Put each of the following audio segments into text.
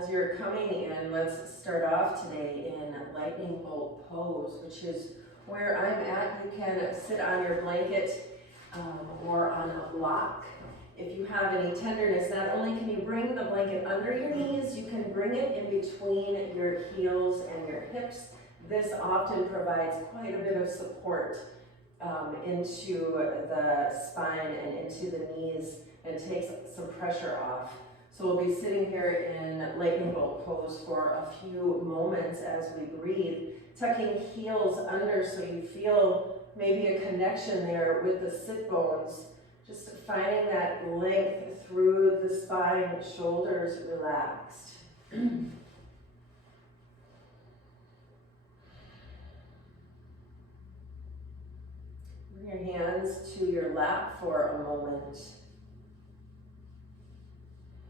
As you're coming in, let's start off today in lightning bolt pose, which is where I'm at. You can sit on your blanket or on a block. If you have any tenderness, not only can you bring the blanket under your knees, you can bring it in between your heels and your hips. This often provides quite a bit of support into the spine and into the knees and takes some pressure off. So we'll be sitting here in lightning bolt pose for a few moments as we breathe, tucking heels under so you feel maybe a connection there with the sit bones, just finding that length through the spine, shoulders relaxed. Bring your hands to your lap for a moment.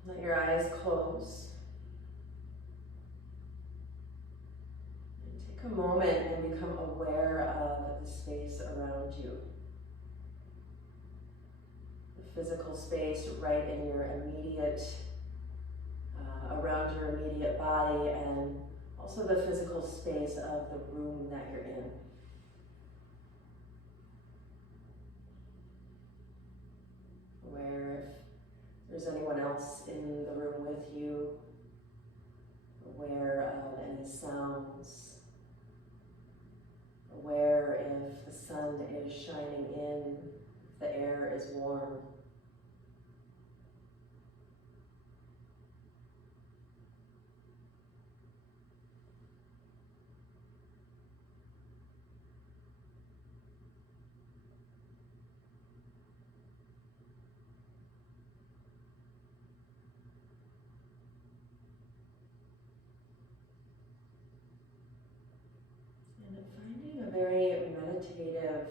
Let your eyes close. And take a moment and become aware of the space around you. The physical space right in your immediate, around your immediate body, and also the physical space of the room that you're in. Aware if there's anyone else in the room with you, aware of any sounds, aware if the sun is shining in, if the air is warm. Finding a very meditative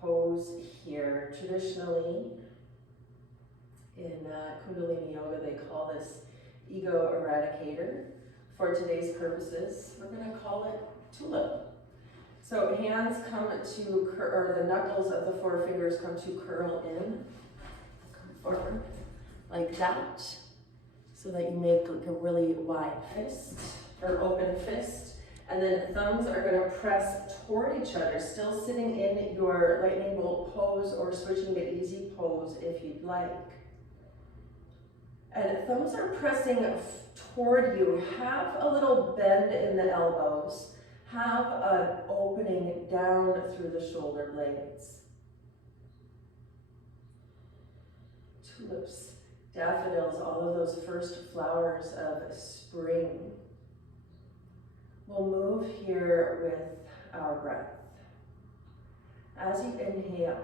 pose here. Traditionally, in Kundalini Yoga, they call this ego eradicator. For today's purposes, we're going to call it tulip. So hands come to, or the knuckles of the forefingers come to curl in, come forward, like that, so that you make like a really wide fist, or open fist. And then thumbs are going to press toward each other, still sitting in your lightning bolt pose or switching to easy pose if you'd like. And thumbs are pressing toward you. Have a little bend in the elbows. Have an opening down through the shoulder blades. Tulips, daffodils, all of those first flowers of spring. We'll move here with our breath. As you inhale,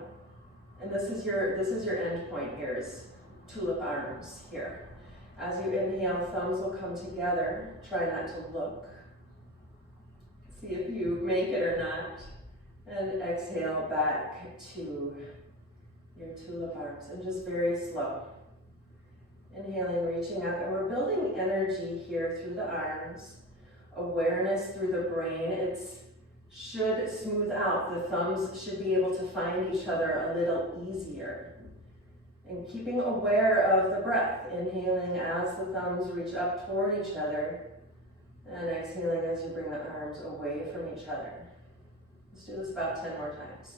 and this is your end point here, is tulip arms here. As you inhale, thumbs will come together. Try not to look. See if you make it or not. And exhale back to your tulip arms, and just very slow. Inhaling, reaching up, and we're building energy here through the arms. Awareness through the brain. It should smooth out. The thumbs should be able to find each other a little easier. And keeping aware of the breath. Inhaling as the thumbs reach up toward each other. And exhaling as you bring the arms away from each other. Let's do this about 10 more times.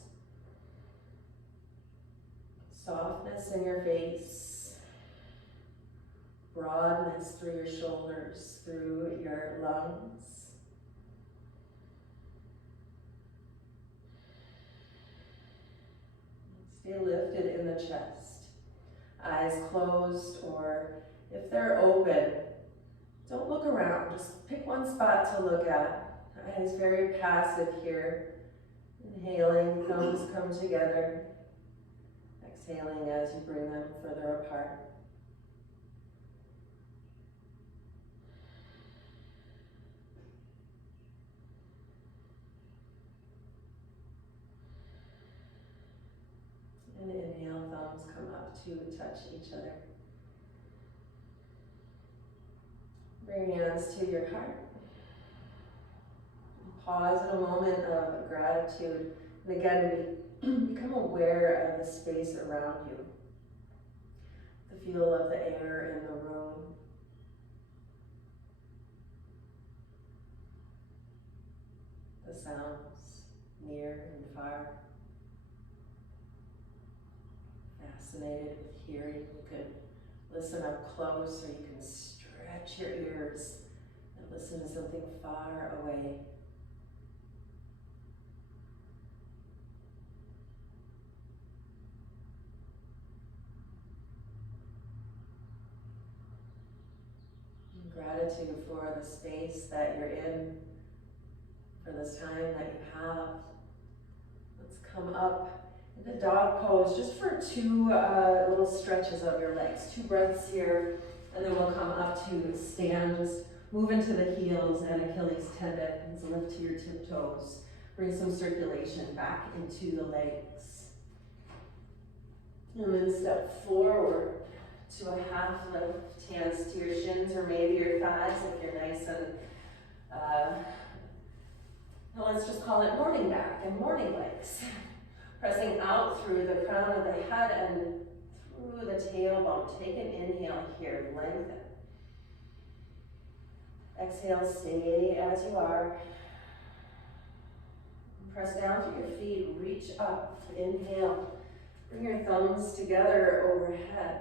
Softness in your face. Broadness through your shoulders, through your lungs. Stay lifted in the chest. Eyes closed, or if they're open, don't look around. Just pick one spot to look at. Eyes very passive here. Inhaling, thumbs come together. Exhaling as you bring them further apart. And inhale, thumbs come up to touch each other. Bring hands to your heart. Pause in a moment of gratitude. And again, become aware of the space around you. The feel of the air in the room. the sounds near and far. Fascinated with hearing, you could listen up close, or you can stretch your ears and listen to something far away. Gratitude for the space that you're in, for this time that you have. Let's come up into dog pose just for two little stretches of your legs. 2 breaths here, and then we'll come up to stand. Just move into the heels and Achilles tendons, lift to your tiptoes. Bring some circulation back into the legs. And then step forward to a half lift, hands to your shins or maybe your thighs if you're nice and, let's just call it morning back and morning legs. Pressing out through the crown of the head and through the tailbone. Take an inhale here, lengthen. Exhale, stay as you are. Press down through your feet, reach up, inhale. Bring your thumbs together overhead.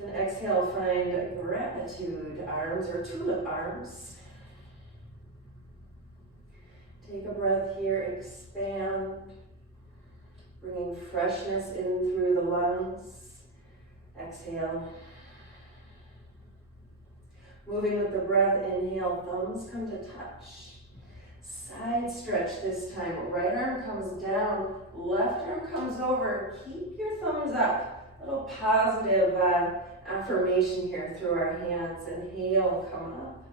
Then exhale, find gratitude arms or tulip arms. Take a breath here, expand. Bringing freshness in through the lungs. Exhale. Moving with the breath, inhale, thumbs come to touch. Side stretch this time. Right arm comes down, left arm comes over. Keep your thumbs up. A little positive affirmation here through our hands. Inhale, come up.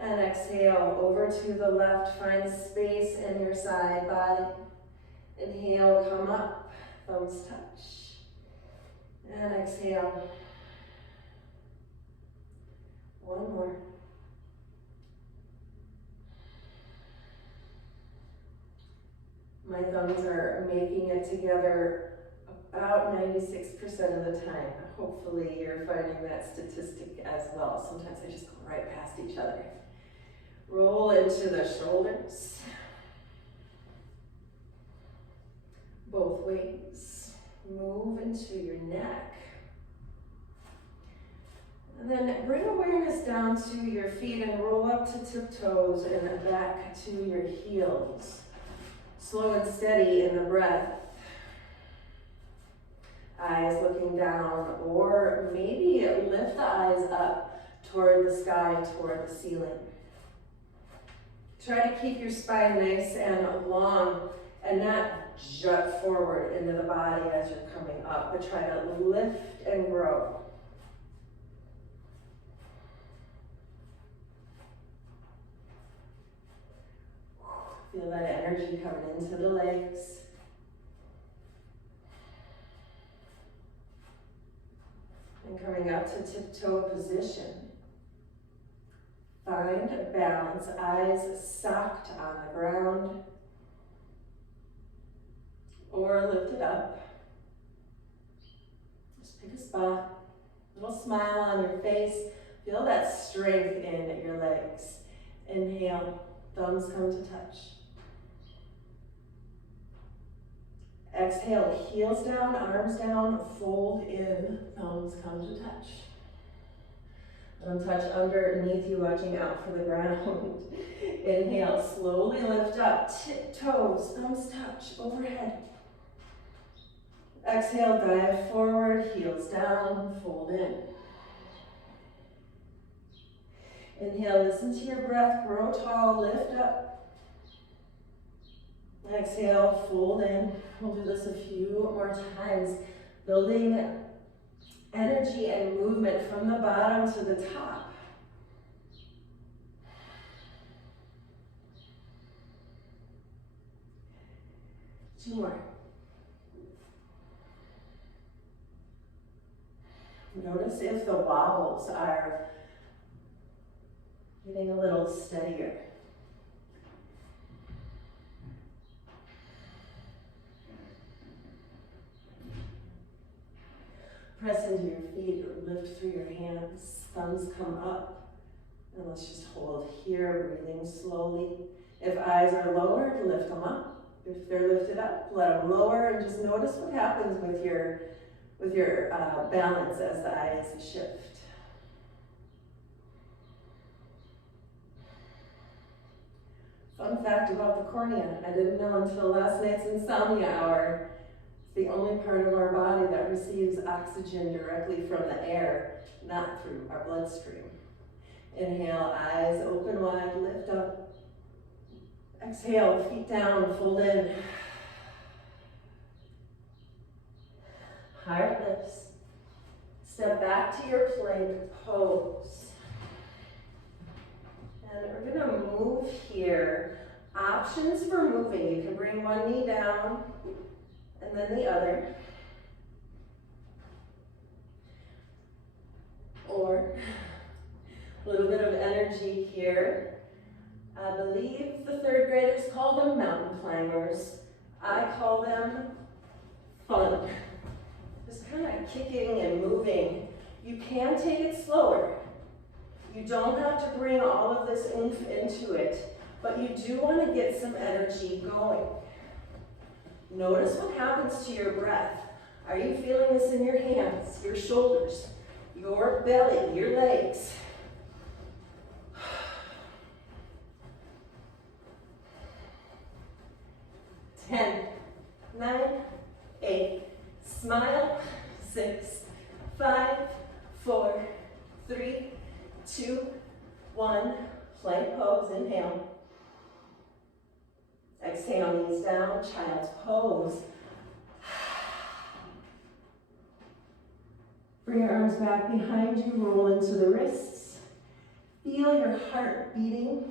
And exhale, over to the left. Find space in your side body. Inhale, come up. Thumbs touch. And exhale. One more. My thumbs are making it together about 96% of the time. Hopefully you're finding that statistic as well. Sometimes I just go right past each other. Roll into the shoulders. Both ways. Move into your neck. And then bring awareness down to your feet and roll up to tiptoes and back to your heels. Slow and steady in the breath. Eyes looking down, or maybe lift the eyes up toward the sky, toward the ceiling. Try to keep your spine nice and long and not jut forward into the body as you're coming up, but try to lift and grow. Feel that energy coming into the legs. And coming up to tiptoe position. Find balance, eyes socked on the ground. Or lift it up. Just pick a spot. Little smile on your face. Feel that strength in your legs. Inhale, thumbs come to touch. Exhale, heels down, arms down, fold in, thumbs come to touch. Let them touch underneath you, watching out for the ground. Inhale, slowly lift up, tiptoes, thumbs touch, overhead. Exhale, dive forward, heels down, fold in. Inhale, listen to your breath, grow tall, lift up. Exhale, fold in. We'll do this a few more times, building energy and movement from the bottom to the top. Two more. Notice if the wobbles are getting a little steadier. Press into your feet or lift through your hands. Thumbs come up. And let's just hold here, breathing slowly. If eyes are lowered, lift them up. If they're lifted up, let them lower, and just notice what happens with your balance as the eyes shift. Fun fact about the cornea, I didn't know until last night's insomnia hour. It's the only part of our body that receives oxygen directly from the air, not through our bloodstream. Inhale, eyes open wide, lift up. Exhale, feet down, fold in. Heart lifts. Step back to your plank pose. And we're gonna move here. Options for moving. You can bring one knee down and then the other. Or a little bit of energy here. I believe the third graders call them mountain climbers. I call them fun. Just kind of kicking and moving. You can take it slower. You don't have to bring all of this oomph into it, but you do want to get some energy going. Notice what happens to your breath. Are you feeling this in your hands, your shoulders, your belly, your legs? 10, 9, 8, smile, 6, 5, 4, 3, 2, 1, plank pose, inhale. Exhale, knees down, child's pose. Bring your arms back behind you, roll into the wrists. Feel your heart beating.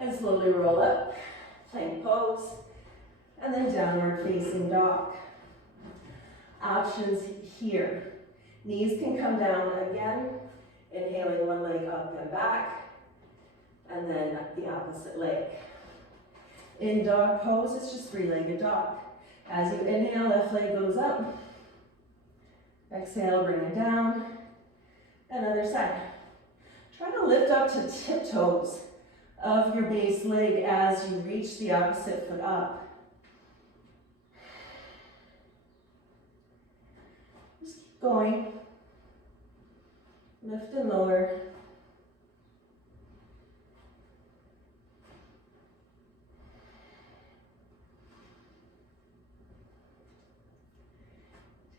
And slowly roll up, plank pose, and then downward facing dog. Options here. Knees can come down again, inhaling one leg up and back, and then the opposite leg. In dog pose, it's just three-legged dog. As you inhale, left leg goes up. Exhale, bring it down. And other side. Try to lift up to tiptoes of your base leg as you reach the opposite foot up. Just keep going. Lift and lower.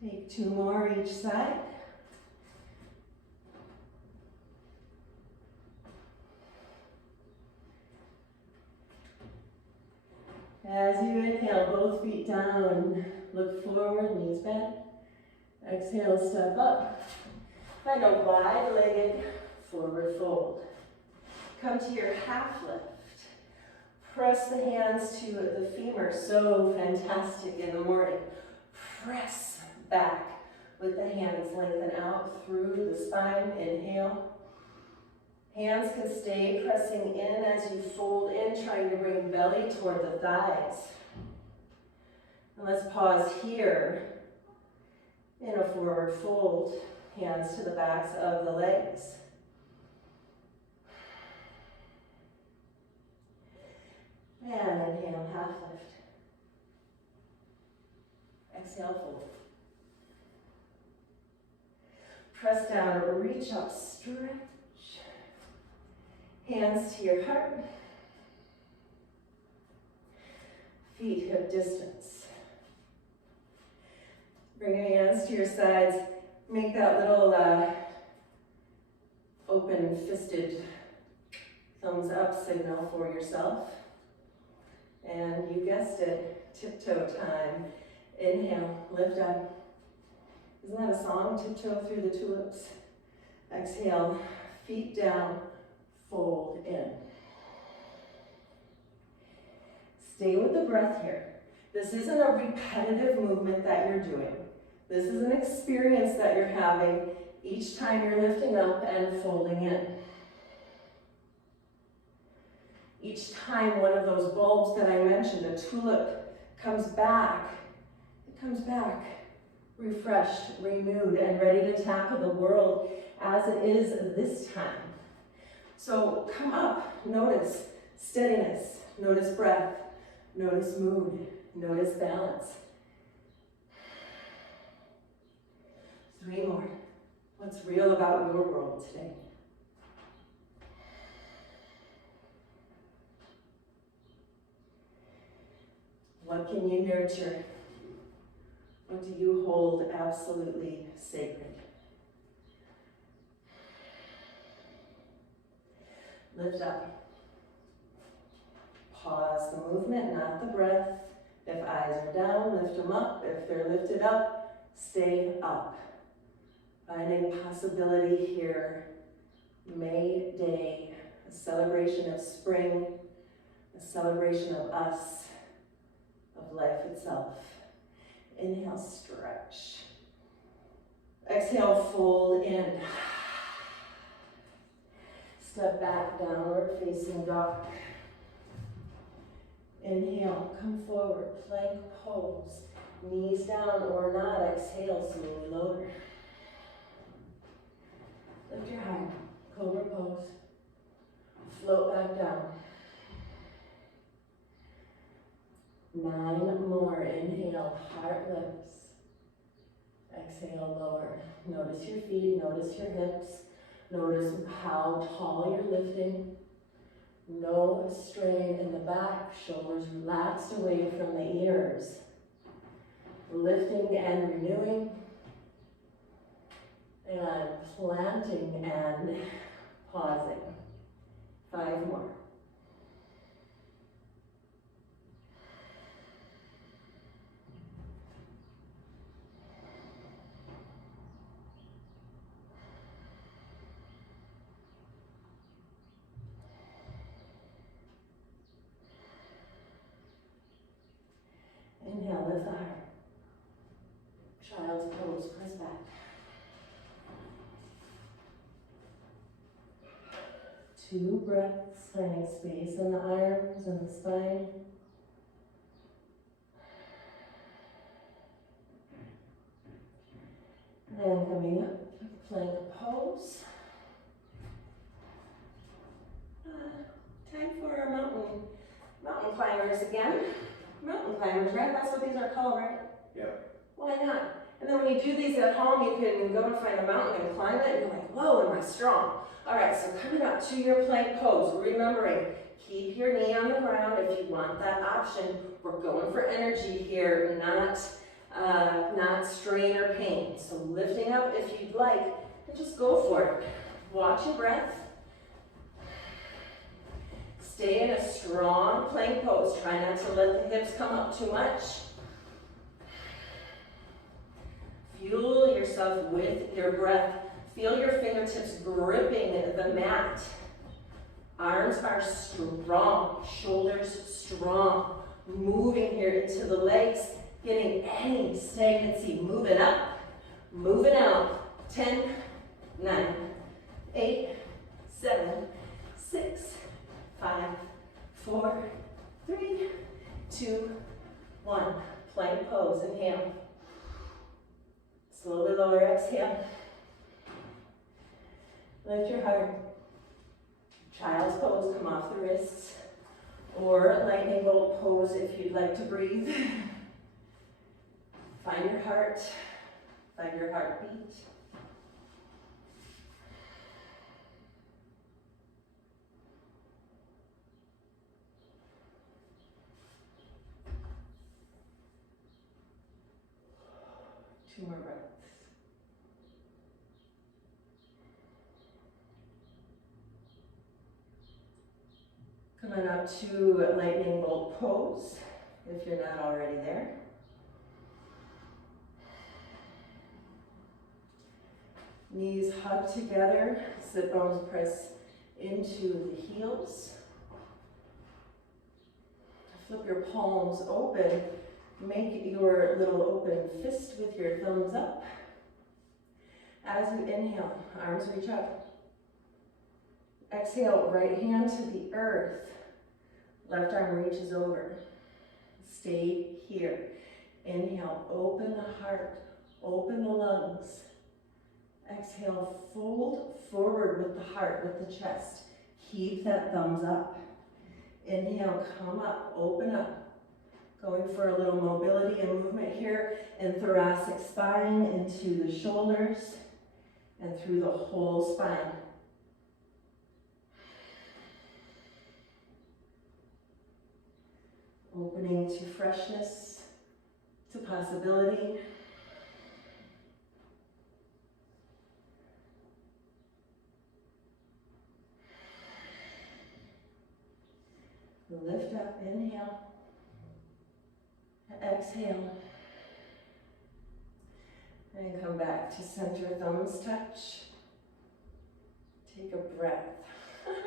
Take 2 more each side. As you inhale, both feet down, look forward, knees bent. Exhale, step up. Find a wide-legged forward fold. Come to your half lift. Press the hands to the femur, so fantastic in the morning. Press back with the hands, lengthen out through the spine, inhale. Hands can stay pressing in as you fold in, trying to bring belly toward the thighs. And let's pause here in a forward fold. Hands to the backs of the legs. And inhale, half lift. Exhale, fold. Press down, reach up, stretch. Hands to your heart. Feet hip distance. Bring your hands to your sides. Make that little open-fisted thumbs up signal for yourself. And you guessed it, tiptoe time. Inhale, lift up. Isn't that a song, Tiptoe Through the Tulips? Exhale, feet down, fold in. Stay with the breath here. This isn't a repetitive movement that you're doing. This is an experience that you're having each time you're lifting up and folding in. Each time one of those bulbs that I mentioned, a tulip, comes back, it comes back refreshed, renewed, and ready to tackle the world as it is this time. So come up, notice steadiness, notice breath, notice mood, notice balance. 3 more. What's real about your world today? What can you nurture? What do you hold absolutely sacred? Lift up. Pause the movement, not the breath. If eyes are down, lift them up. If they're lifted up, stay up. Finding possibility here. May Day, a celebration of spring, a celebration of us, of life itself. Inhale, stretch. Exhale, fold in. Step back, downward facing dog. Inhale, come forward, plank pose. Knees down or not, exhale, slowly lower. Lift your heart, cobra pose. Float back down. 9 more, inhale, heart lifts. Exhale, lower. Notice your feet, notice your hips. Notice how tall you're lifting. No strain in the back, shoulders relaxed away from the ears. Lifting and renewing. And planting and pausing. 5 more. Inhale, lift the heart. Child's pose, press back. 2 breaths, finding space in the arms and the spine. And coming up, plank pose. Time for our mountain climbers again. Mountain climbers, right? That's what these are called, right? Yeah. Why not? And then when you do these at home, you can go and find a mountain and climb it, and you're like, whoa, am I strong? All right, so coming up to your plank pose, remembering, keep your knee on the ground if you want that option. We're going for energy here, not strain or pain. So lifting up if you'd like, and just go for it. Watch your breath. Stay in a strong plank pose. Try not to let the hips come up too much. Fuel yourself with your breath. Feel your fingertips gripping the mat. Arms are strong, shoulders strong. Moving here into the legs, getting any stagnancy. Moving up, moving out. 10, 9, 8, 7, 6, 5, 4, 3, 2, 1. Plank pose, inhale. Slowly lower, exhale. Lift your heart. Child's pose, come off the wrists. Or lightning bolt pose if you'd like to breathe. Find your heart. Find your heartbeat. Two more breaths. Coming up to lightning bolt pose, if you're not already there. Knees hug together, sit bones press into the heels. Flip your palms open. Make your little open fist with your thumbs up. As you inhale, arms reach up. Exhale, right hand to the earth. Left arm reaches over. Stay here. Inhale, open the heart, Open the lungs. Exhale, fold forward with the heart, with the chest. Keep that thumbs up. Inhale, come up, open up. Going for a little mobility and movement here in thoracic spine, into the shoulders, and through the whole spine. Opening to freshness, to possibility. Lift up, inhale. Exhale. And come back to center, thumbs touch. Take a breath.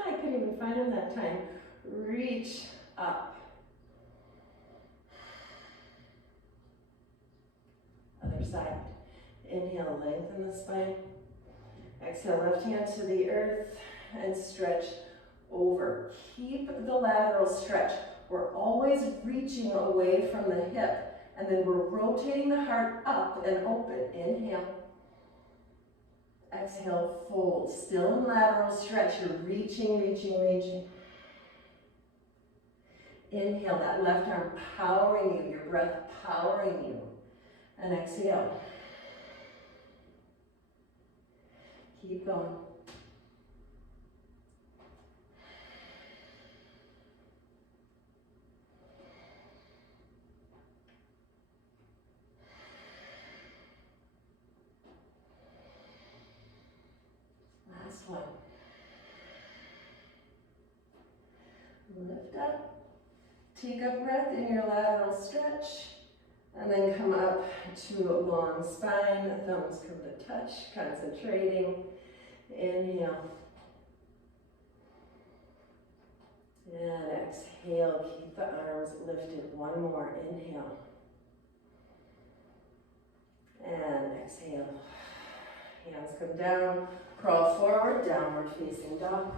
I couldn't even find them that time. Reach up. Other side. Inhale, lengthen the spine. Exhale, left hand to the earth and stretch over. Keep the lateral stretch. We're always reaching away from the hip, and then we're rotating the heart up and open. Inhale. Exhale, fold. Still in lateral stretch. You're reaching, reaching, reaching. Inhale, that left arm powering you, your breath powering you. And exhale. Keep going. Last one. Lift up. Take a breath in your lateral stretch. And then come up to a long spine. Thumbs come to touch. Concentrating. Inhale. And exhale. Keep the arms lifted. One more. Inhale. And exhale. Hands come down. Crawl forward. Downward facing dog.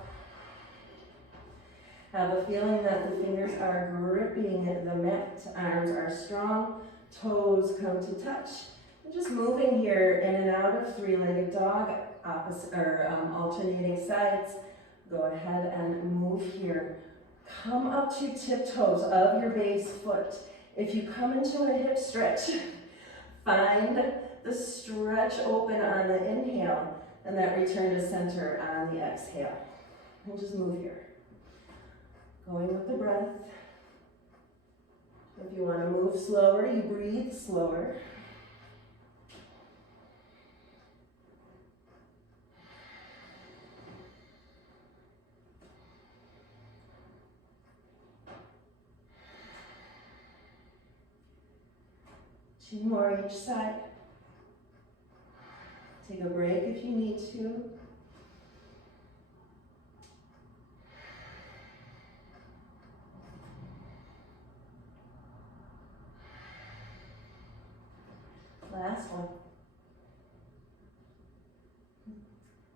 Have a feeling that the fingers are gripping the mat. Arms are strong. Toes come to touch. And just moving here in and out of three-legged dog, opposite or alternating sides. Go ahead and move here. Come up to tiptoes of your base foot. If you come into a hip stretch, find the stretch open on the inhale, and that return to center on the exhale. And just move here. Going with the breath. If you want to move slower, you breathe slower. Two more each side. Take a break if you need to. Last one.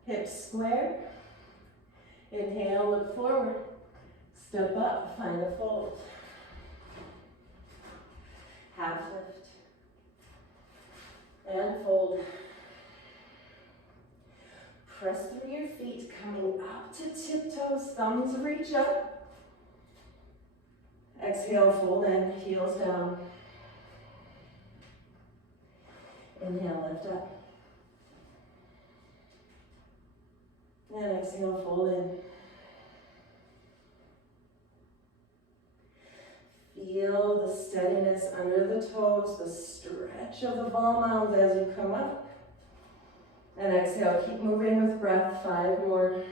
Hips square. Inhale, look forward. Step up, find a fold. Half lift. And fold. Press through your feet, coming up to tiptoes, thumbs reach up. Exhale, fold in, heels down. Inhale, lift up. And exhale, fold in. Feel the steadiness under the toes, the stretch of the ball mounds as you come up. And exhale, keep moving with breath, 5 more.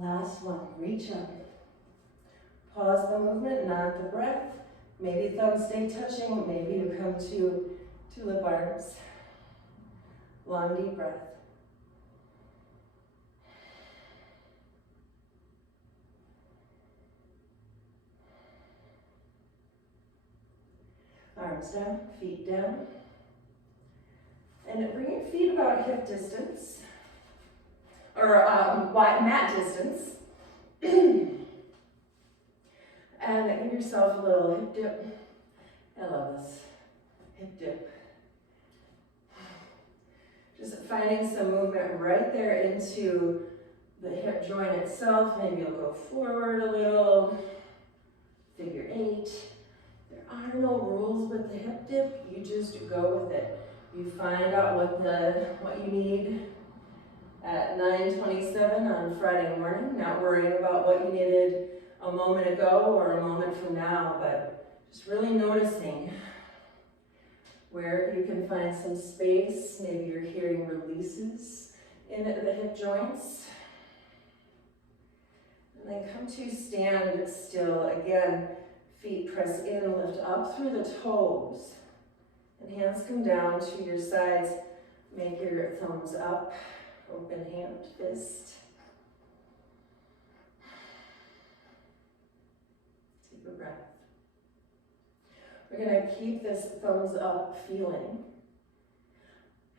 Last one, reach up. Pause the movement, not the breath. Maybe thumbs stay touching, maybe you come to tulip arms. Long, deep breath. Arms down, feet down. And bring your feet about hip distance, or wide mat distance. And give yourself a little hip dip. I love this. Hip dip. Just finding some movement right there into the hip joint itself. Maybe you'll go forward a little. Figure 8. There are no rules with the hip dip. You just go with it. You find out what you need at 9:27 on Friday morning. Not worrying about what you needed a moment ago or a moment from now, but just really noticing where you can find some space. Maybe you're hearing releases in the hip joints. And then come to stand still. Again, feet press in, lift up through the toes. And hands come down to your sides. Make your thumbs up, open hand, fist. Take a breath. We're going to keep this thumbs up feeling.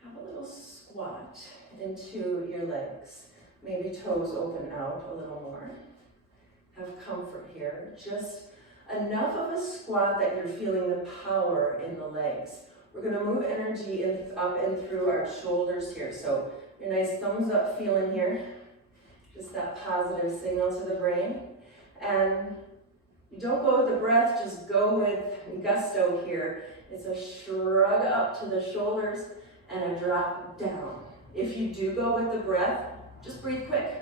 Have a little squat into your legs. Maybe toes open out a little more. Have comfort here. Just enough of a squat that you're feeling the power in the legs. We're going to move energy up and through our shoulders here. So your nice thumbs up feeling here. Just that positive signal to the brain. And you don't go with the breath, just go with gusto here. It's a shrug up to the shoulders and a drop down. If you do go with the breath, just breathe quick.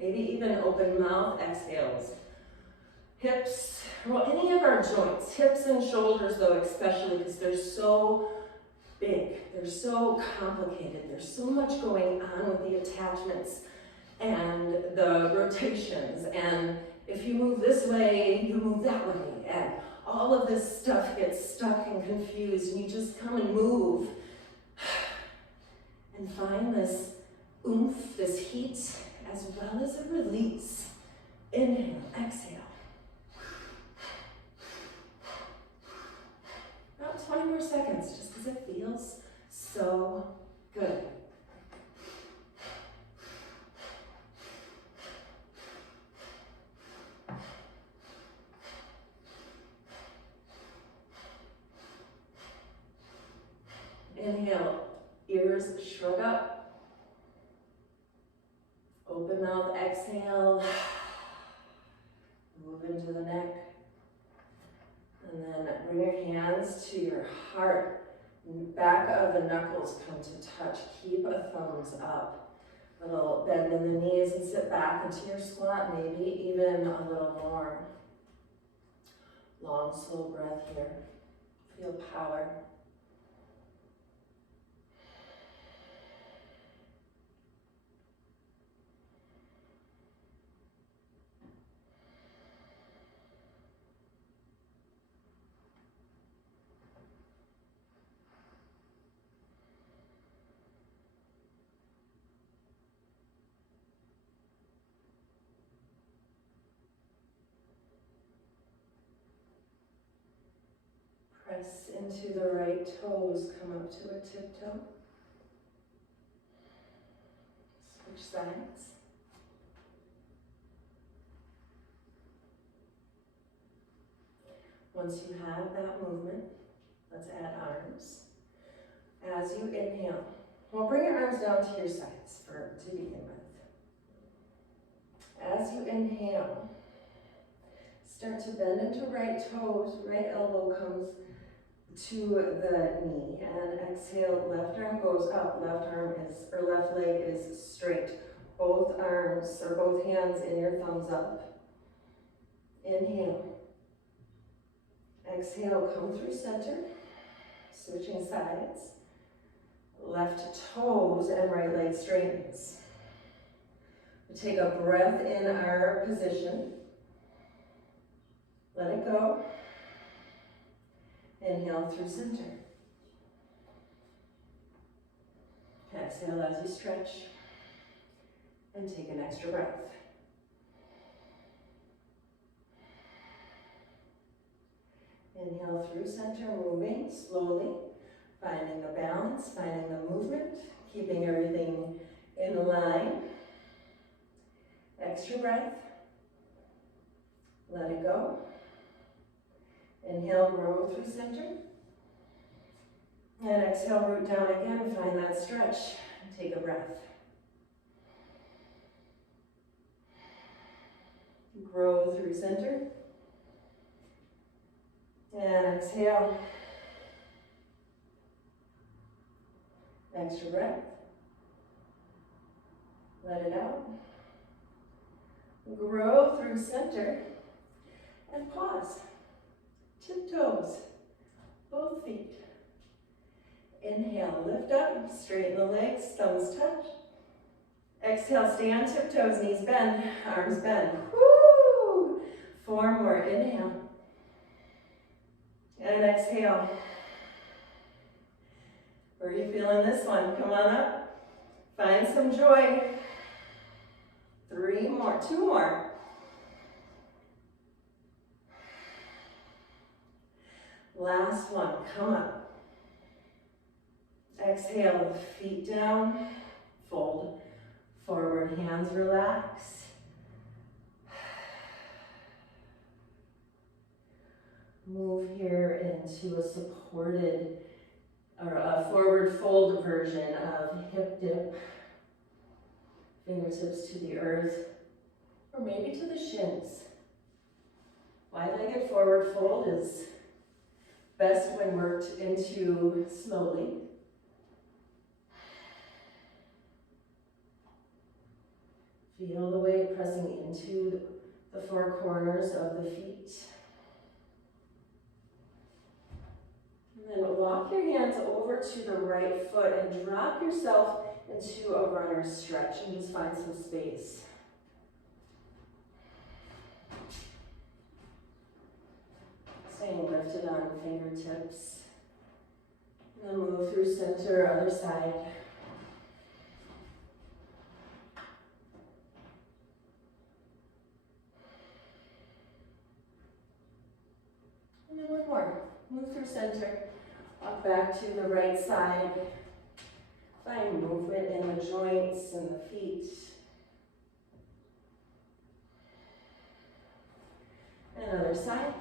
Maybe even open mouth exhales. Hips, well, any of our joints, hips and shoulders though especially, because they're so big, they're so complicated, there's so much going on with the attachments and the rotations, and if you move this way, you move that way, and all of this stuff gets stuck and confused, and you just come and move and find this oomph, this heat, as well as a release. Inhale, exhale. About 20 more seconds, just because it feels so good. Inhale, ears shrug up. Open mouth, exhale. Move into the neck. And then bring your hands to your heart. Back of the knuckles come to touch. Keep a thumbs up. Little bend in the knees and sit back into your squat, maybe even a little more. Long, slow breath here. Feel power. Press into the right toes, come up to a tiptoe. Switch sides. Once you have that movement, let's add arms. As you inhale, well, bring your arms down to your sides to begin with. As you inhale, start to bend into right toes, right elbow comes to the knee, and exhale, left arm goes up, left leg is straight. Both arms or both hands in your thumbs up. Inhale. Exhale, come through center, switching sides. Left toes and right leg straightens. We take a breath in our position. Let it go. Inhale through center. Exhale as you stretch. And take an extra breath. Inhale through center, moving slowly, finding the balance, finding the movement, keeping everything in line. Extra breath. Let it go. Inhale, grow through center. And exhale, root down again, find that stretch. Take a breath. Grow through center. And exhale. Extra breath. Let it out. Grow through center. And pause. Tiptoes. Both feet. Inhale, lift up, straighten the legs, thumbs touch. Exhale, stay on tiptoes, knees bend, arms bend. Woo! 4 more, inhale. And exhale. Where are you feeling this one? Come on up. Find some joy. 3 more, 2 more. Last one, come up. Exhale, feet down, fold forward, hands relax. Move here into a supported or a forward fold version of hip dip. Fingertips to the earth, or maybe to the shins. Wide-legged forward fold is best when worked into slowly. Feel the weight pressing into the 4 corners of the feet. And then walk your hands over to the right foot and drop yourself into a runner's stretch and just find some space. Staying lifted on fingertips. And then move through center, other side. And then 1 more. Move through center. Walk back to the right side. Find movement in the joints and the feet. And other side.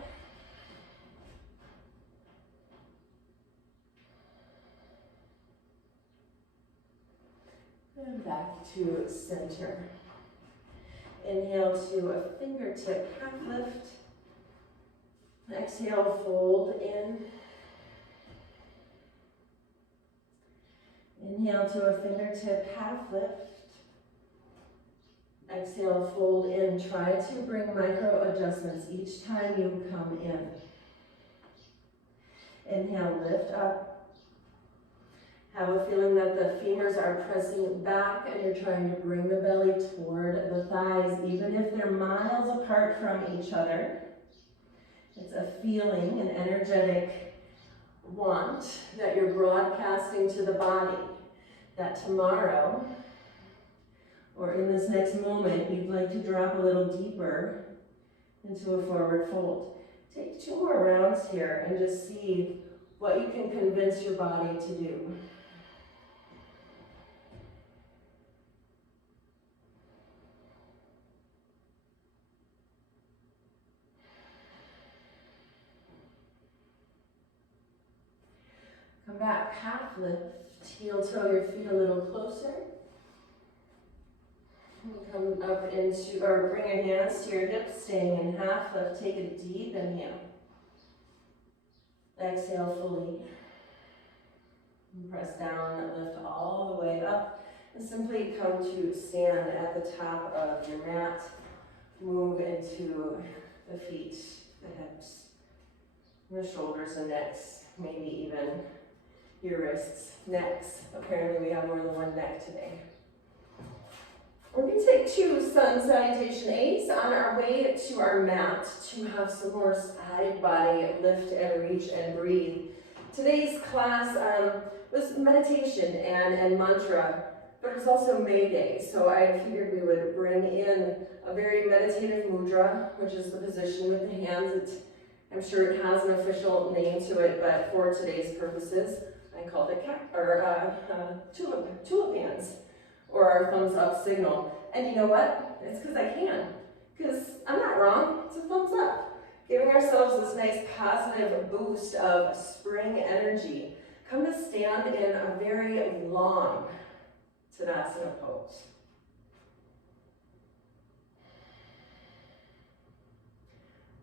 And back to center. Inhale to a fingertip half lift. Exhale, fold in. Inhale to a fingertip half lift. Exhale, fold in. Try to bring micro adjustments each time you come in. Inhale, lift up. Have a feeling that the femurs are pressing back and you're trying to bring the belly toward the thighs, even if they're miles apart from each other. It's a feeling, an energetic want that you're broadcasting to the body that tomorrow or in this next moment you'd like to drop a little deeper into a forward fold. Take 2 more rounds here and just see what you can convince your body to do. Come back, half lift, heel toe your feet a little closer. Come up into, or bring your hands to your hips, staying in half lift. Take a deep inhale. Exhale fully. And press down, lift all the way up. And simply come to stand at the top of your mat. Move into the feet, the hips, your shoulders and necks, maybe even your wrists, necks. Apparently we have more than 1 neck today. We're going to take 2 sun salutation A's on our way to our mat to have some more side body lift and reach and breathe. Today's class was meditation and mantra, but it was also May Day, so I figured we would bring in a very meditative mudra, which is the position with the hands I'm sure it has an official name to it, but for today's purposes, I called it tulip hands, or our thumbs up signal. And you know what? It's because I can. Because I'm not wrong, it's a thumbs up. Giving ourselves this nice positive boost of spring energy. Come to stand in a very long Tadasana pose.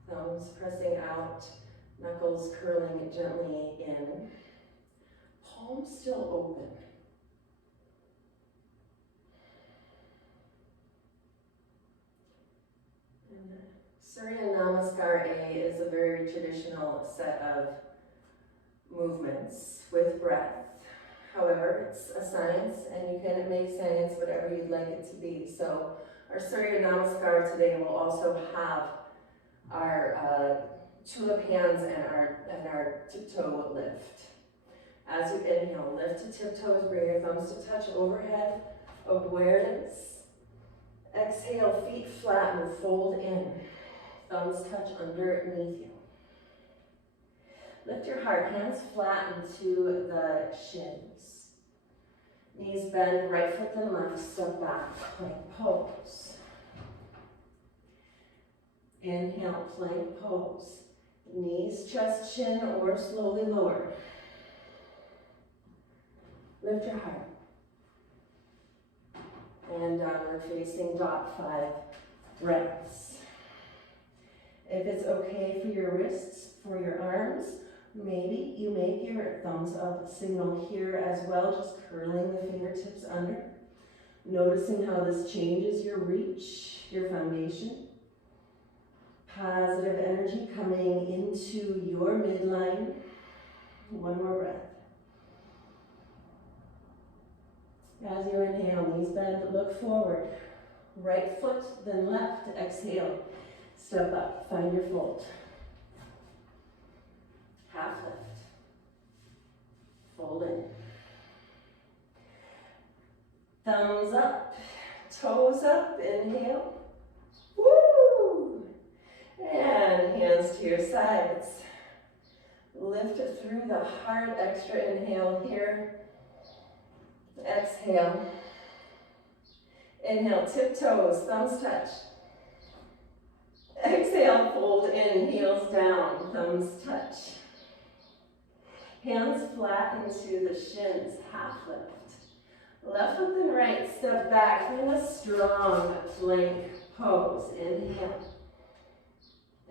Thumbs pressing out, knuckles curling gently in, palms still open. And Surya Namaskar A is a very traditional set of movements with breath. However, it's a science, and you can make science whatever you'd like it to be. So our Surya Namaskar today will also have our tulip hands and our tiptoe lift. As you inhale, lift to tiptoes, bring your thumbs to touch overhead, awareness. Exhale, feet flatten, fold in. Thumbs touch underneath you. Lift your heart, hands flatten to the shins. Knees bend, right foot then left, step back, plank pose. Inhale, plank pose. Knees, chest, chin, or slowly lower. Lift your heart. And downward facing dog 5 breaths. If it's okay for your wrists, for your arms, maybe you make your thumbs up signal here as well, just curling the fingertips under. Noticing how this changes your reach, your foundation. Positive energy coming into your midline. One more breath. As you inhale, knees bend, look forward. Right foot, then left. Exhale. Step up, find your fold. Half lift. Fold in. Thumbs up, toes up, inhale. Woo! And hands to your sides. Lift it through the heart, extra inhale here. Exhale. Inhale, tiptoes, thumbs touch. Exhale, fold in, heels down, thumbs touch. Hands flat into the shins, half lift. Left foot then right, step back, find a strong plank pose. Inhale.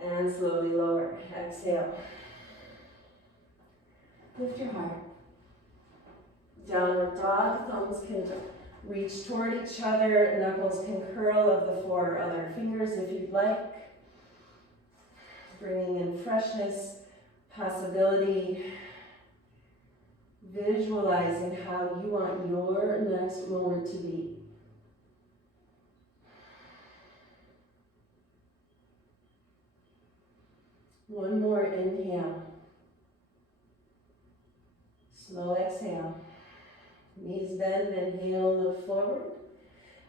And slowly lower, exhale. Lift your heart. Downward dog, thumbs can reach toward each other, knuckles can curl of the 4 other fingers if you'd like. Bringing in freshness, possibility, visualizing how you want your next moment to be. One more inhale. Slow exhale. Knees bend, inhale, look forward.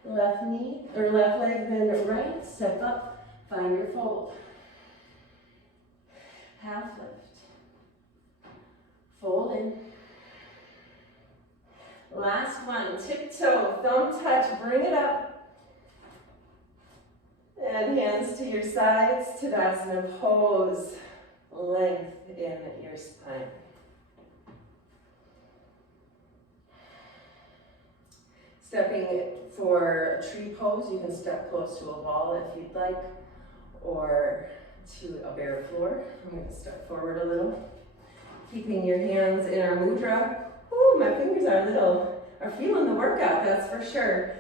Left knee, or left leg then right, step up, find your fold. Half lift. Fold in. Last one, tiptoe, thumb touch, bring it up. And hands to your sides, Tadasana pose, length in your spine. Stepping for a tree pose, you can step close to a wall if you'd like, or to a bare floor. I'm going to step forward a little. Keeping your hands in our mudra. Ooh, my fingers are feeling the workout, that's for sure.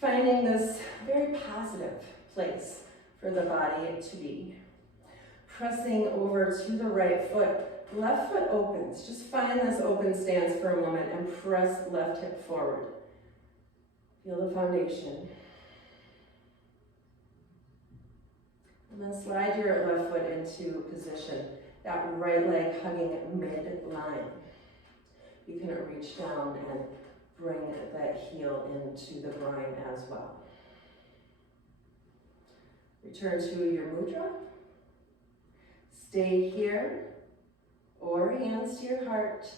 Finding this very positive place for the body to be. Pressing over to the right foot. Left foot opens. Just find this open stance for a moment and press left hip forward. Feel the foundation. And then slide your left foot into position. That right leg hugging midline. You can reach down and bring that heel into the groin as well. Return to your mudra. Stay here, or hands to your heart,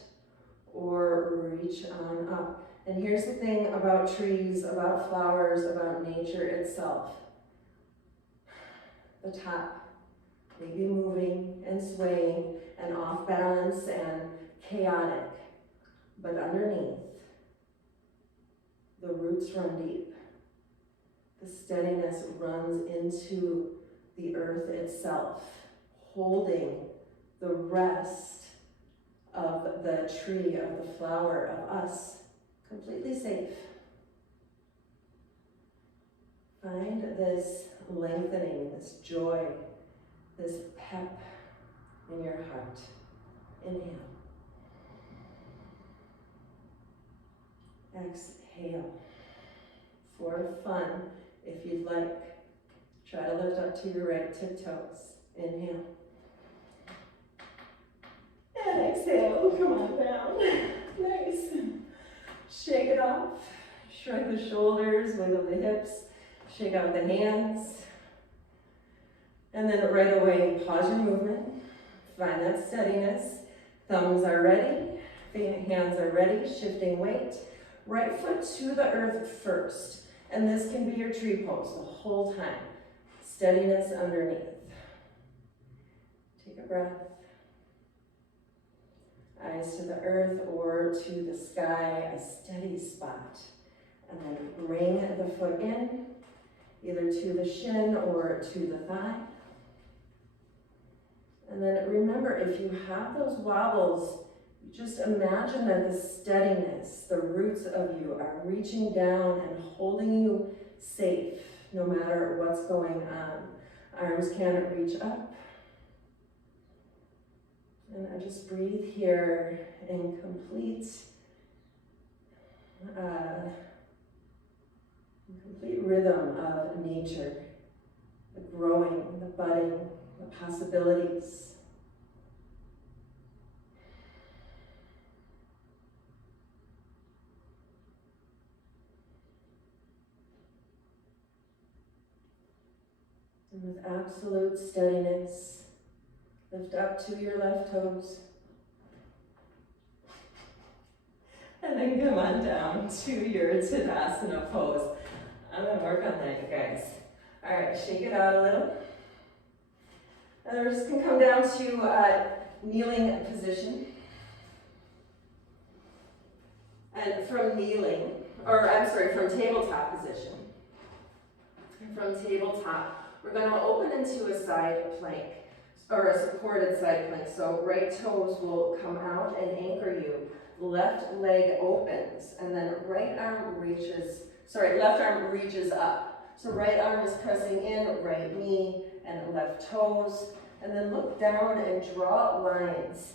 or reach on up. And here's the thing about trees, about flowers, about nature itself. The top may be moving and swaying and off balance and chaotic, but underneath, the roots run deep. The steadiness runs into the earth itself, holding the rest of the tree, of the flower, of us, completely safe. Find this lengthening, this joy, this pep in your heart. Inhale. Exhale. For fun, if you'd like, try to lift up to your right tiptoes. Inhale. And exhale, come on down. Nice. Shake it off. Shrug the shoulders, wiggle the hips, shake out the hands. And then right away, pause your movement. Find that steadiness. Thumbs are ready, hands are ready, shifting weight. Right foot to the earth first. And this can be your tree pose the whole time. Steadiness underneath. Take a breath. Eyes to the earth or to the sky, a steady spot. And then bring the foot in, either to the shin or to the thigh. And then remember, if you have those wobbles, just imagine that the steadiness, the roots of you are reaching down and holding you safe, no matter what's going on. Arms can reach up. And I just breathe here in complete rhythm of nature, the growing, the budding, the possibilities. And with absolute steadiness, lift up to your left toes. And then come on down to your Tadasana pose. I'm gonna work on that, you guys. All right, shake it out a little. And we're just gonna come down to kneeling position. And from kneeling, from tabletop position. From tabletop, we're gonna open into a side plank, or a supported side plank. So right toes will come out and anchor you. Left leg opens, and then left arm reaches up. So right arm is pressing in, right knee and left toes. And then look down and draw lines.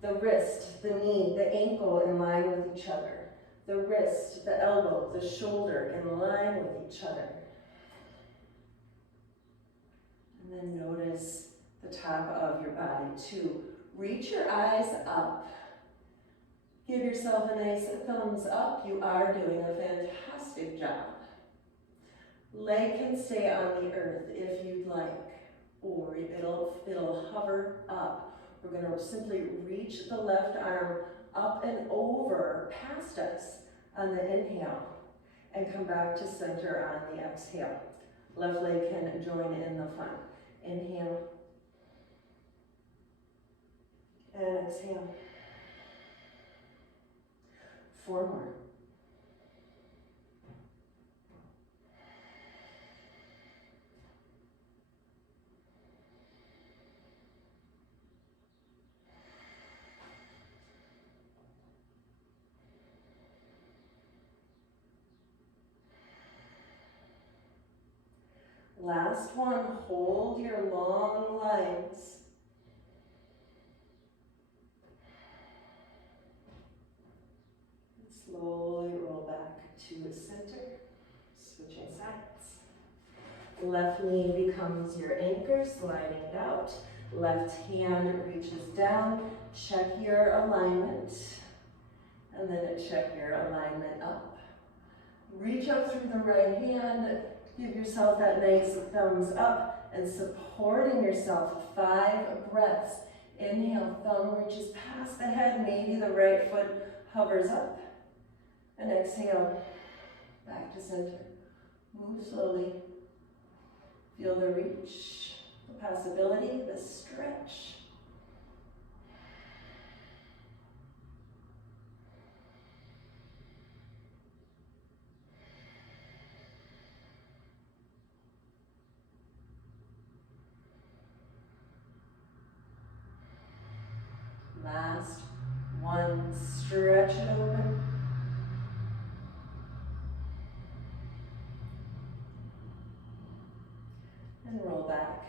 The wrist, the knee, the ankle in line with each other. The wrist, the elbow, the shoulder in line with each other. And then notice the top of your body too. Reach your eyes up. Give yourself a nice thumbs up. You are doing a fantastic job. Leg can stay on the earth if you'd like, or it'll hover up. We're going to simply reach the left arm up and over past us on the inhale and come back to center on the exhale. Left leg can join in the fun. Inhale and exhale. 4 more. Last one, hold your long lines. Slowly roll back to center, switching sides. Left knee becomes your anchor, sliding it out. Left hand reaches down, check your alignment, and then check your alignment up. Reach up through the right hand, give yourself that nice thumbs up, and supporting yourself. 5 breaths. Inhale, thumb reaches past the head, maybe the right foot hovers up. And exhale, back to center. Move slowly. Feel the reach, the possibility, the stretch. Last one, stretch it open. And roll back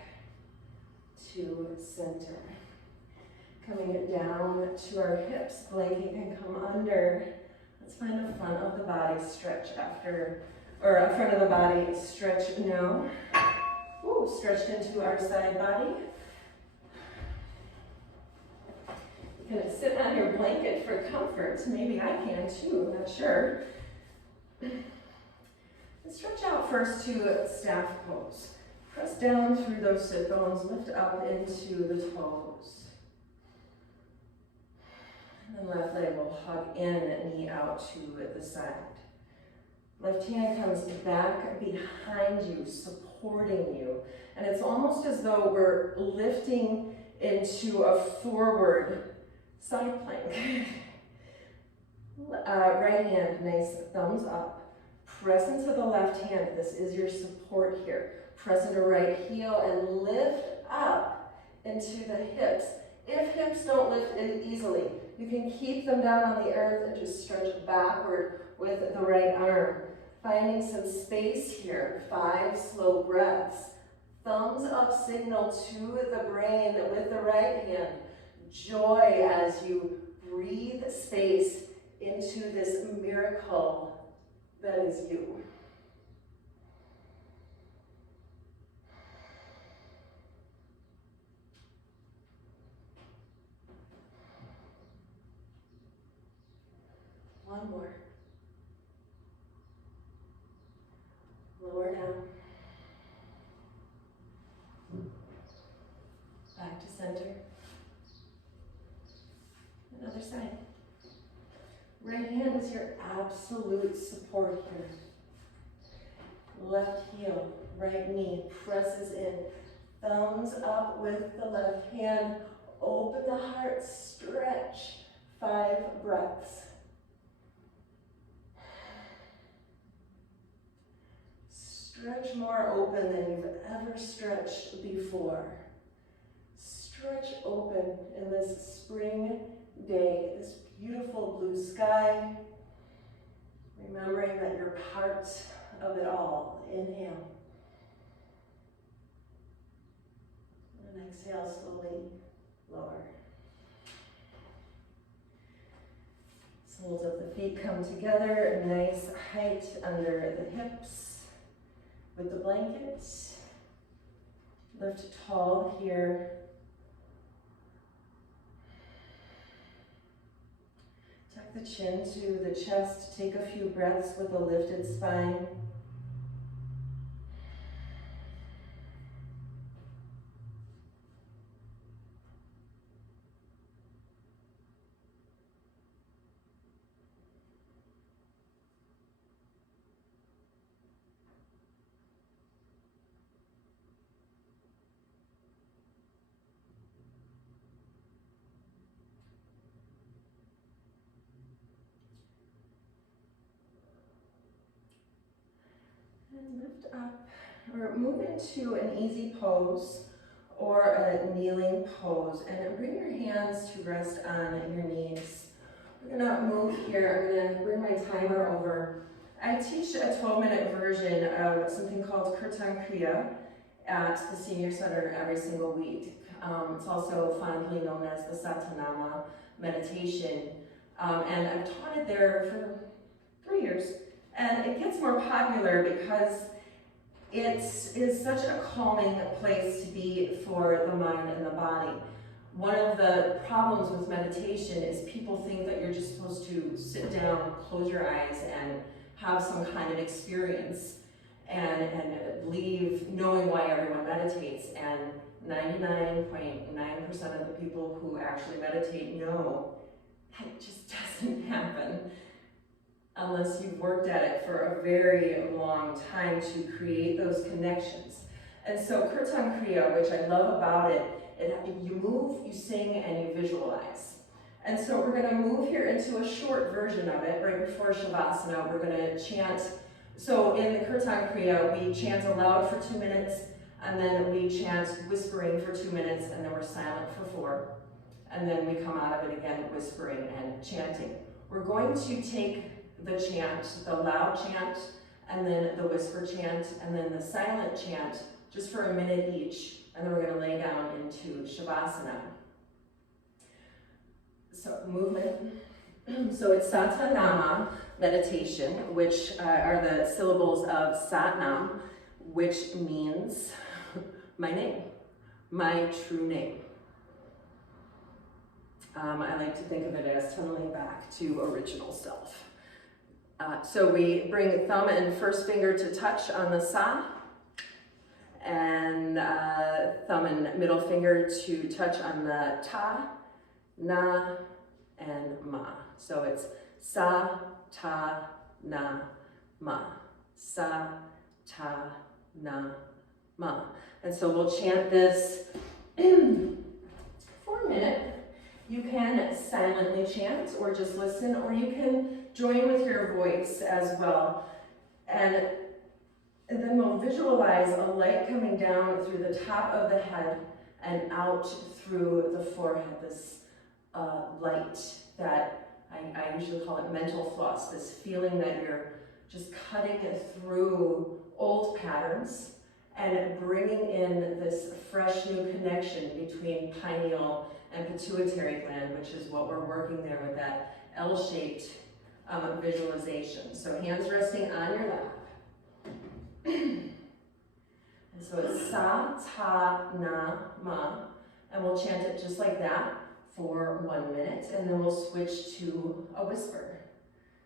to center. Coming it down to our hips, blanket can come under. Let's find the front of the body stretch after, or a front of the body stretch now. Ooh, stretched into our side body. You can sit on your blanket for comfort. Maybe I can too, I'm not sure. Let's stretch out first to staff pose. Press down through those sit bones, lift up into the toes. And then left leg will hug in, knee out to the side. Left hand comes back behind you, supporting you. And it's almost as though we're lifting into a forward side plank. Right hand, nice thumbs up. Press into the left hand. This is your support here. Press into right heel and lift up into the hips. If hips don't lift in easily, you can keep them down on the earth and just stretch backward with the right arm. Finding some space here. 5 slow breaths. Thumbs up signal to the brain with the right hand. Joy as you breathe space into this miracle that is you. One more. Lower down. Back to center. Another side. Right hand is your absolute support here. Left heel, right knee presses in. Thumbs up with the left hand. Open the heart, stretch. 5 breaths. Stretch more open than you've ever stretched before. Stretch open in this spring day, this beautiful blue sky. Remembering that you're part of it all. Inhale. And exhale slowly, lower. Soles of the feet come together, nice height under the hips. With the blanket, lift tall here. Tuck the chin to the chest. Take a few breaths with a lifted spine. And lift up, or move into an easy pose or a kneeling pose, and bring your hands to rest on your knees. We're gonna move here. I'm gonna bring my timer over. I teach a 12-minute version of something called Kirtan Kriya at the Senior Center every single week. It's also fondly known as the Satanama meditation, and I've taught it there for 3 years. And it gets more popular because it is such a calming place to be for the mind and the body. One of the problems with meditation is people think that you're just supposed to sit down, close your eyes, and have some kind of experience. and leave knowing why everyone meditates. And 99.9% of the people who actually meditate know that it just doesn't happen unless you've worked at it for a very long time to create those connections. And so Kirtan Kriya, which I love about it, you move, you sing, and you visualize. And so we're going to move here into a short version of it right before Shavasana. We're going to chant. So in the Kirtan Kriya, we chant aloud for 2 minutes, and then we chant whispering for 2 minutes, and then we're silent for 4. And then we come out of it again whispering and chanting. We're going to take the chant, the loud chant, and then the whisper chant, and then the silent chant, just for a minute each, and then we're going to lay down into Shavasana. So movement. So it's Satanama meditation, which are the syllables of Satnam, which means my name, my true name. I like to think of it as tunneling back to original self. So we bring thumb and first finger to touch on the Sa, and thumb and middle finger to touch on the Ta, Na, and Ma. So it's Sa, Ta, Na, Ma. Sa, Ta, Na, Ma. And so we'll chant this for a minute. You can silently chant or just listen, or you can join with your voice as well. And then we'll visualize a light coming down through the top of the head and out through the forehead, this light that I usually call it mental floss, this feeling that you're just cutting through old patterns and bringing in this fresh new connection between pineal and pituitary gland, which is what we're working there with that L-shaped visualization. So hands resting on your lap. And so it's Sa, Ta, Na, Ma, and we'll chant it just like that for 1 minute, and then we'll switch to a whisper.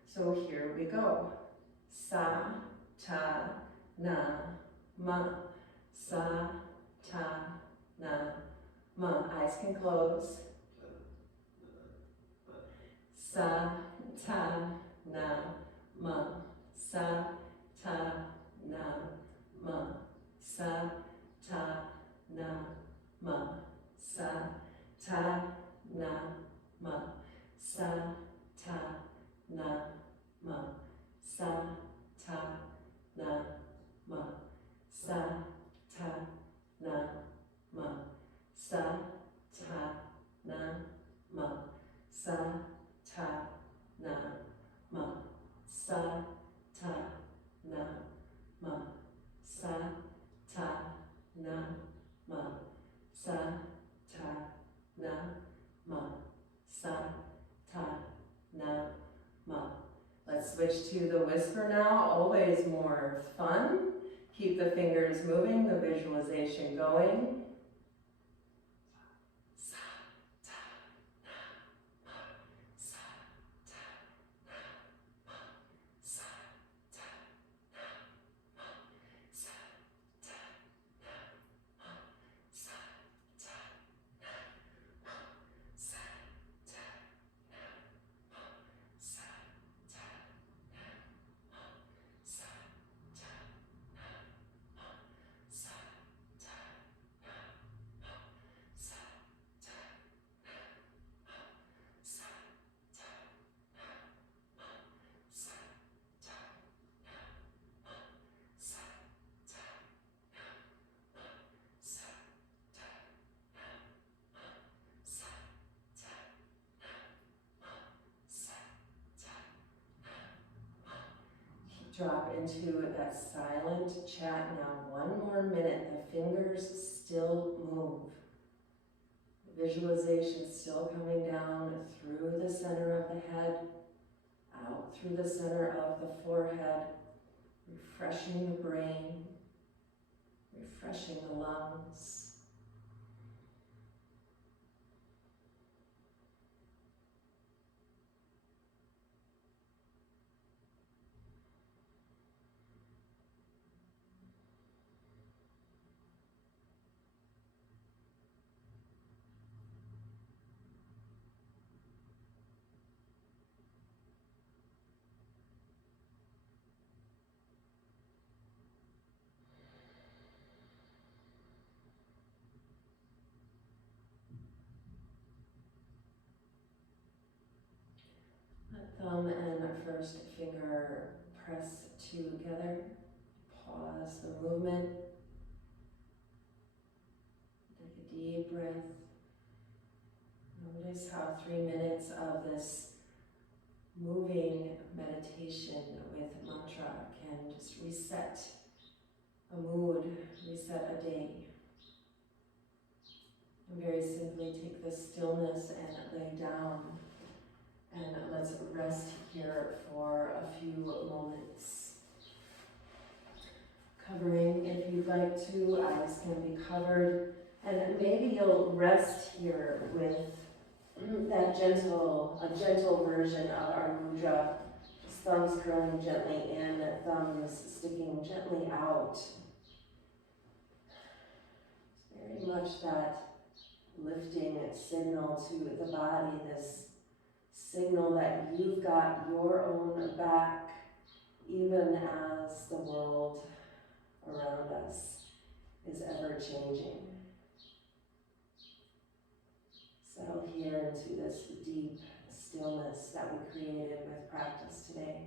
So here we go. Sa, Ta, Na, Ma. Sa, Ta, Na, Ma. Eyes can close. Sa, Ta, Na, Ma. Sa, Ta, Na, Ma. Sa, Ta, Na, Ma. Sa, Ta, Na, Ma. Sa, Ta, Na, Ma. Sa, Ta, Na, Ma. Sa, Ta, Na, Ma. Sa, Ta, Na, Ma. Sa, Ta, Na, Ma. Sa, Ta, Na, Ma. Sa, Ta, Na, Ma. Sa, Ta, Na, Ma. Sa, Ta, Na, Ma. Let's switch to the whisper now, always more fun. Keep the fingers moving, the visualization going. Sa, ta, na, ma. Sa, ta, na, ma. Sa, ta, na, ma. Sa, ta, na, ma. Sa, ta, na, ma. Sa, ta, na, ma. Sa, ta, na, ma. Sa, ta, na, ma. Sa, ta, na, ma. Sa, ta, na, ma. Sa, ta, na, ma. Sa, ta, na, ma. Sa, ta, na, ma. Sa, ta, na, ma. Sa, ta, na, ma. Sa, ta, na, ma. Drop into that silent chat now. 1 more minute. The fingers still move. Visualization still coming down through the center of the head, out through the center of the forehead, refreshing the brain, refreshing the lungs. Thumb and first finger press together. Pause the movement. Take a deep breath. Notice how 3 minutes of this moving meditation with mantra can just reset a mood, reset a day. And very simply take the stillness and lay down, and let's rest here for a few moments. Covering, if you'd like to, eyes can be covered, and maybe you'll rest here with that a gentle version of our mudra. Just thumbs curling gently in, thumbs sticking gently out. Very much that lifting signal to the body, this signal that you've got your own back, even as the world around us is ever changing. Settle here into this deep stillness that we created with practice today.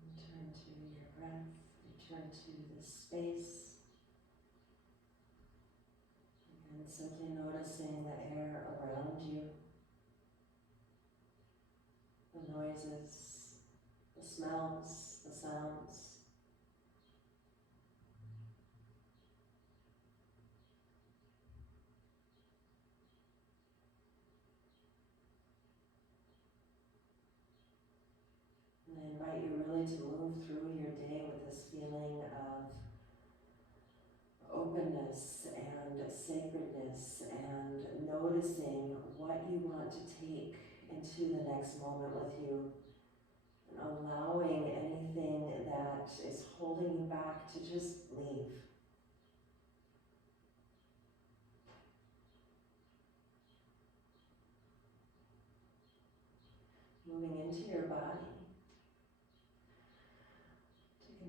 Return to your breath, return to the space, and simply noticing the air around you, the noises, the smells, the sounds. And I invite you really to move through your day with this feeling of openness and sacredness, and noticing what you want to take into the next moment with you, and allowing anything that is holding you back to just leave. moving into your body.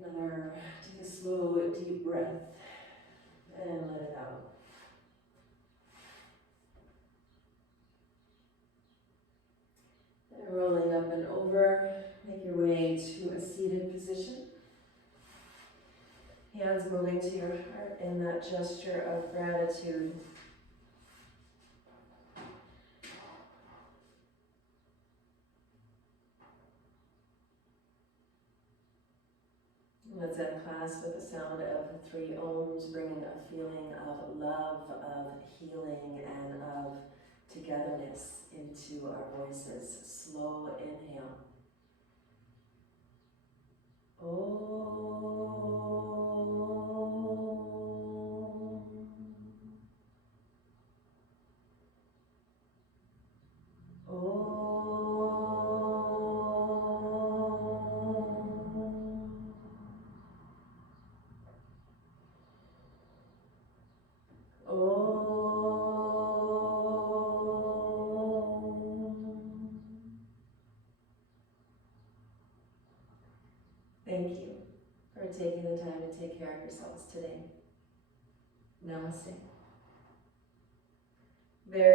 Take a slow, deep breath and let it out. And rolling up and over, make your way to a seated position. Hands moving to your heart in that gesture of gratitude. Let's end class with the sound of 3 ohms, bringing a feeling of love, of healing, and of togetherness into our voices. Slow inhale. Thank you for taking the time to take care of yourselves today. Namaste. Very